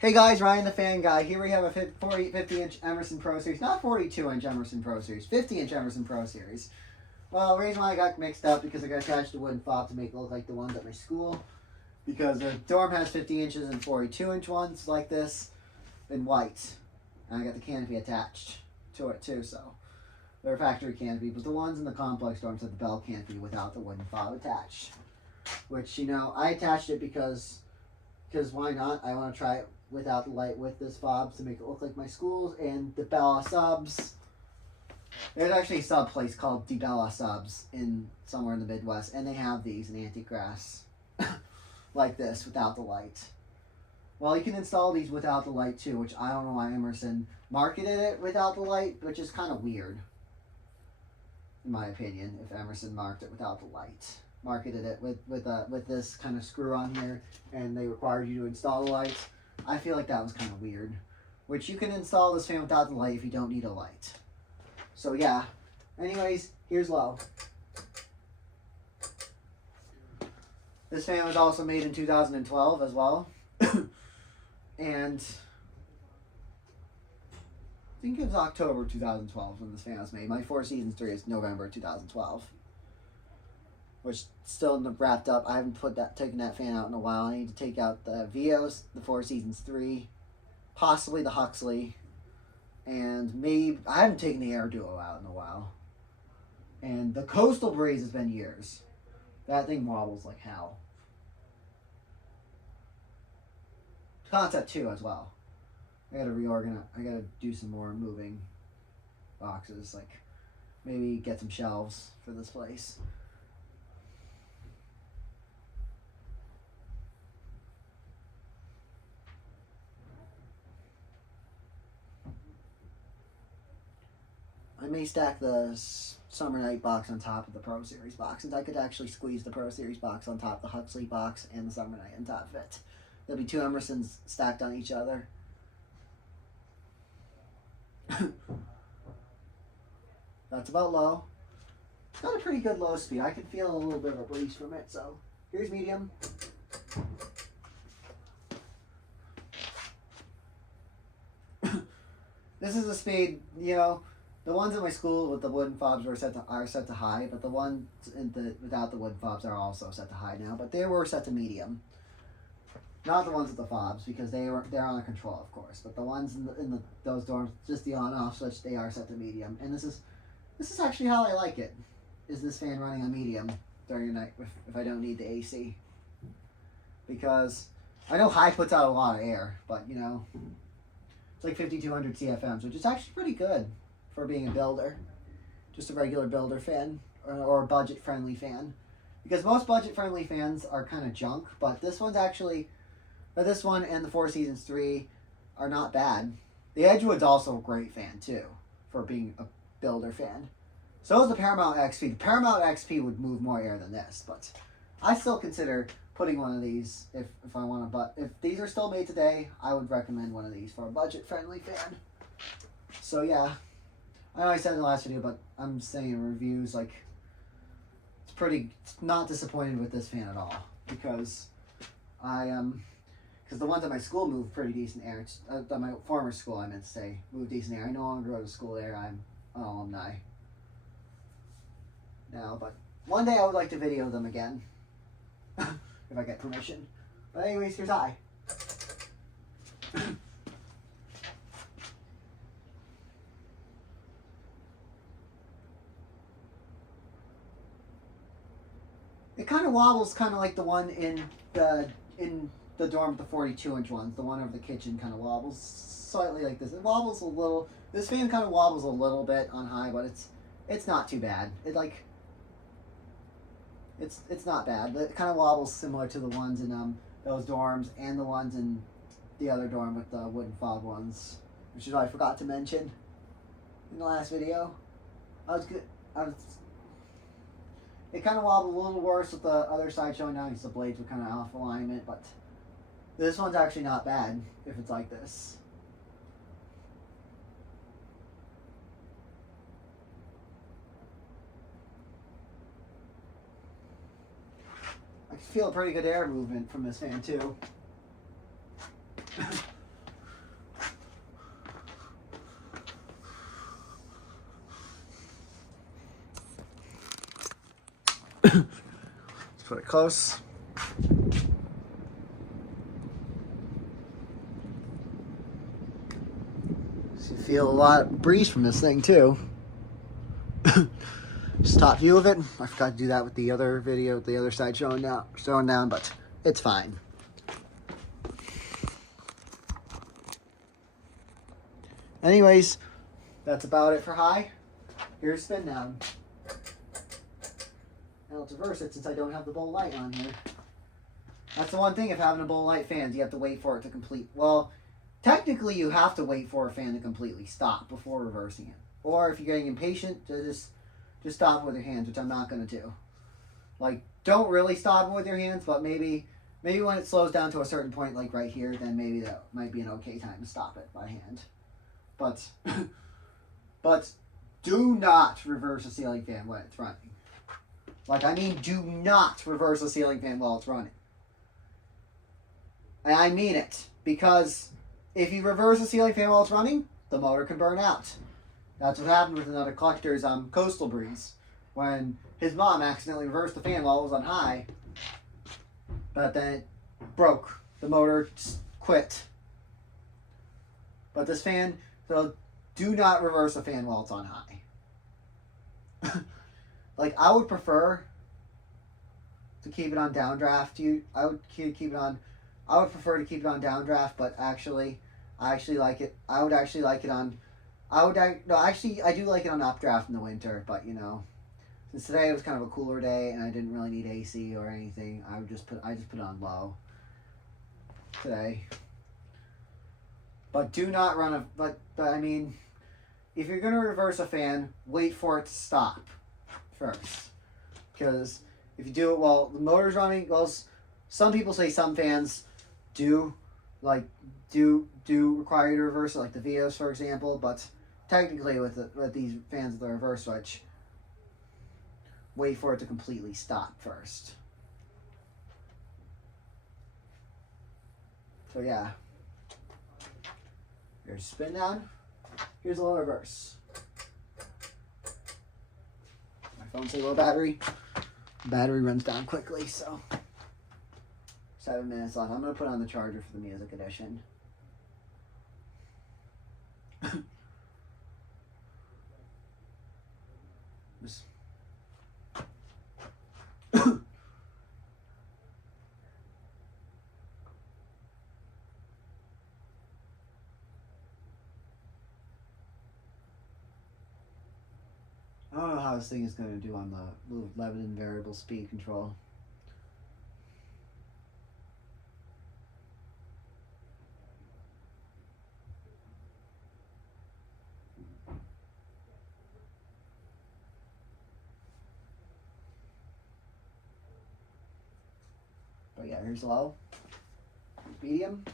Hey guys, Ryan the Fan Guy. Here we have a 50-inch Emerson Pro Series. Not 42-inch Emerson Pro Series. 50-inch Emerson Pro Series. Well, the reason why I got mixed up because I got attached a wooden fob to make it look like the ones at my school. Because the dorm has 50 inches and 42-inch ones like this in white. And I got the canopy attached to it too, so they're a factory canopy. But the ones in the complex dorms have the bell canopy without the wooden fob attached. Which, you know, I attached it because why not? I want to try it without the light with this fob to make it look like my schools. And the Bella subs, there's actually a sub place called the Bella subs in somewhere in the Midwest, and they have these in anti-grass like this without the light. Well, you can install these without the light too, which I don't know why Emerson marketed it without the light, which is kind of weird in my opinion. If Emerson marketed it with this kind of screw on here, and they required you to install the light, I feel like that was kind of weird. Which you can install this fan without the light if you don't need a light. So yeah. Anyways, here's low. This fan was also made in 2012 as well. And I think it was October 2012 when this fan was made. My Four Seasons 3 is November 2012. Which still wrapped up. I haven't taken that fan out in a while. I need to take out the Vios, the Four Seasons 3, possibly the Huxley, and maybe I haven't taken the Air Duo out in a while. And the Coastal Breeze has been years. That thing wobbles like hell. Concept 2 as well. I gotta reorganize. I gotta do some more moving boxes, like maybe get some shelves for this place. I may stack the Summer Night box on top of the Pro Series box, since I could actually squeeze the Pro Series box on top of the Huxley box and the Summer Night on top of it. There'll be two Emersons stacked on each other. That's about low. It's got a pretty good low speed. I can feel a little bit of a breeze from it, so here's medium. This is a speed, you know. The ones in my school with the wooden fobs are set to high, but the ones without the wooden fobs are also set to high now. But they were set to medium. Not the ones with the fobs, because they're on a control, of course. But the ones in those dorms, just the on-off switch, they are set to medium. And this is actually how I like it. Is this fan running on medium during the night if I don't need the AC? Because I know high puts out a lot of air, but you know, it's like 5,200 CFMs, which is actually pretty good for being a builder. Just a regular builder fan or a budget-friendly fan. Because most budget-friendly fans are kind of junk, but this one's actually, this one and the Four Seasons 3 are not bad. The Edgewood's also a great fan too, for being a builder fan. So is the Paramount XP. The Paramount XP would move more air than this, but I still consider putting one of these if I want to. But if these are still made today, I would recommend one of these for a budget-friendly fan. So yeah, I know I said in the last video, but I'm saying in reviews, like, it's not disappointed with this fan at all, because because the ones at my school moved pretty decent air. At my former school, I meant to say, moved decent air. I no longer go to school there. I'm an alumni now, but one day I would like to video them again if I get permission. But anyways, here's I. It kind of wobbles, kind of like the one in the dorm with the 42-inch ones. The one over the kitchen kind of wobbles slightly like this. It wobbles a little. This fan kind of wobbles a little bit on high, but it's not too bad. It's not bad. It kind of wobbles similar to the ones in those dorms and the ones in the other dorm with the wooden fob ones, which is what I forgot to mention in the last video. It kind of wobbled a little worse with the other side showing down because the blades were kind of off alignment, but this one's actually not bad if it's like this. I can feel a pretty good air movement from this fan too. put it close. So you feel a lot of breeze from this thing too. Just top view of it. I forgot to do that with the other video, the other side showing down, but it's fine. Anyways, that's about it for high. Here's spin down. Now let's reverse it since I don't have the bowl light on here. That's the one thing of having a bowl light fan. You have to wait for it to complete. Well, technically you have to wait for a fan to completely stop before reversing it. Or if you're getting impatient, just stop with your hands, which I'm not going to do. Like, don't really stop it with your hands, but maybe when it slows down to a certain point, like right here, then maybe that might be an okay time to stop it by hand. But do not reverse a ceiling fan when it's running. Like, I mean, do not reverse a ceiling fan while it's running. And I mean it, because if you reverse a ceiling fan while it's running, the motor can burn out. That's what happened with another collector's Coastal Breeze, when his mom accidentally reversed the fan while it was on high, but then it broke. The motor just quit. But this fan, so do not reverse a fan while it's on high. Like, I would prefer to keep it on downdraft. I would prefer to keep it on downdraft, but actually, I actually like it. I would actually like it on. I do like it on updraft in the winter, but you know, since today was kind of a cooler day and I didn't really need AC or anything, I just put it on low today. But do not run but I mean, if you're gonna reverse a fan, wait for it to stop first, because if you do it while the motor's running, well, some people say some fans do require you to reverse it, like the Vios, for example, but technically with these fans with the reverse switch, wait for it to completely stop first. So yeah, here's spin down, here's a low reverse. My phone's a low battery. Battery runs down quickly, so 7 minutes left. I'm going to put on the charger for the music edition. I don't know how this thing is going to do on the little Lebanon variable speed control. But yeah, here's low, medium.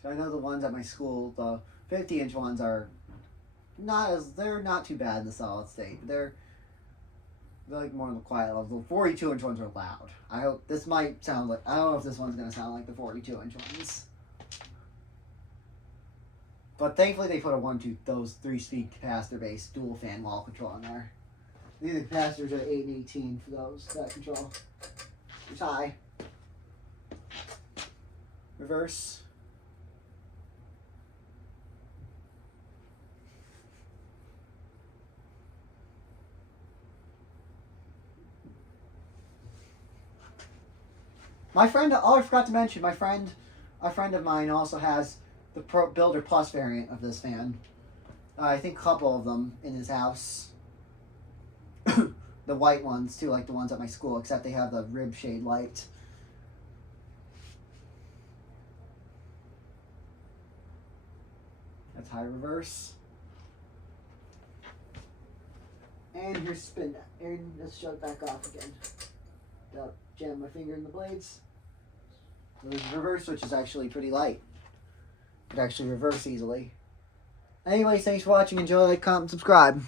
So I know the ones at my school, the 50-inch ones are they're not too bad in the solid state. They're like more on the quiet level. The 42-inch ones are loud. I hope this might sound like, I don't know if this one's gonna sound like the 42-inch ones. But thankfully they put those 3-speed capacitor-based dual fan wall control in there. These are the capacitors are 8 and 18 for that control. It's high. Reverse. My friend, I forgot to mention, a friend of mine also has the Builder Plus variant of this fan. I think a couple of them in his house. The white ones too, like the ones at my school, except they have the rib shade light. That's high reverse. And here's spin. And let's shut it back off again. Without jamming my finger in the blades. So the reverse switch is actually pretty light. It actually reverse easily. Anyways, thanks for watching. Enjoy, like, comment, subscribe.